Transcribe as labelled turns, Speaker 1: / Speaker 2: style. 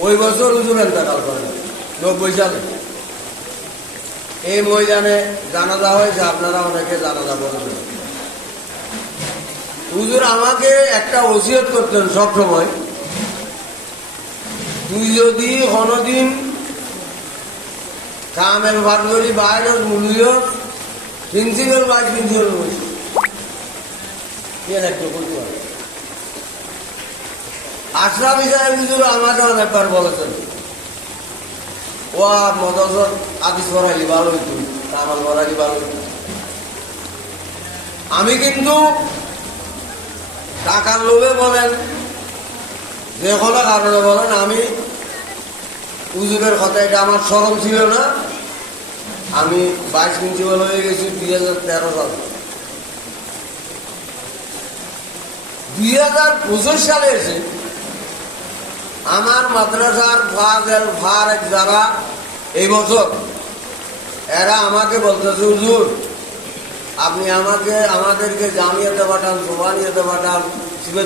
Speaker 1: ওই বছর হুজুর এন্তেকাল করেন নব্বই সালে। এই ময়দানে জানাজা হয়েছে, আপনারা অনেকে জানাজা করেছেন হুজুর আমাকে একটা ওসিয়ত করতেন সব সময় তুই যদি কোনদিন কামের ভাটগরি বাইরে মূল্য প্রিন্সিপাল ভাইস প্রিন্সিপাল বলছি একটু করতে পারে আশরাফ ইসাহেব হুজুর আমাকে ব্যাপার বলেছেন ও মদসর আদিস পড়াইলি ভালো হইতো কামাল পড়াইলি ভালো হইতো। আমি কিন্তু টাকার লোভে বলেন, যে কোনো কারণে বলেন, আমি হুজুরের কথা, এটা আমার সরম ছিল না। আমি ভাইস প্রিন্সিপাল হয়ে গেছি, দুই হাজার তেরো সালে। দুই হাজার পঁচিশ সালে এসে আমার মাদ্রাসার ফাজেল ফারেক যারা, এই বছর এরা আমাকে বলতেছে, হুজুর, আপনি আমাকে, আমাদেরকে জামিয়াতে পাঠান, সোবানিয়াতে পাঠান